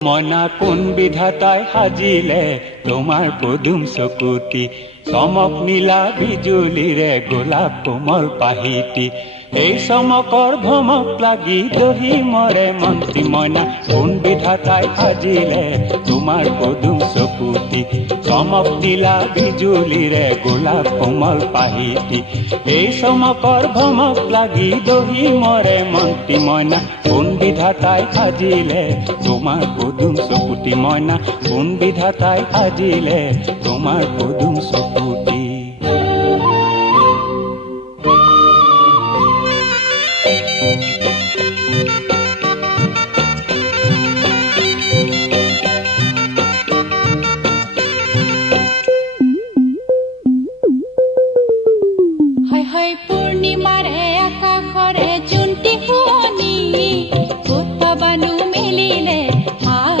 মনা কোন বিধাতায় সাজিলে তোমাৰ পদুম চকুতি, চমক নীলা বিজুলীৰে গোলাপ কোমল পাহিতি। এই চমকৰ ভমক লাগি দহি মৰে মন্ত্ৰী মইনা, কোন বিধাতায় সাজিলে তোমাৰ পদুম চকুতি, চমক নীলা বিজুলীৰে গোলাপ কোমল পাহিতি। এই চমকৰ ভমক লাগি দহি মৰে মন্ত্ৰী মইনা, কোন বিধাতায় সাজিলে তোমাৰ পদুম চকুতি মইনা, কোন বিধাতায় সাজিলে তোমাৰ পদুম চকুতি।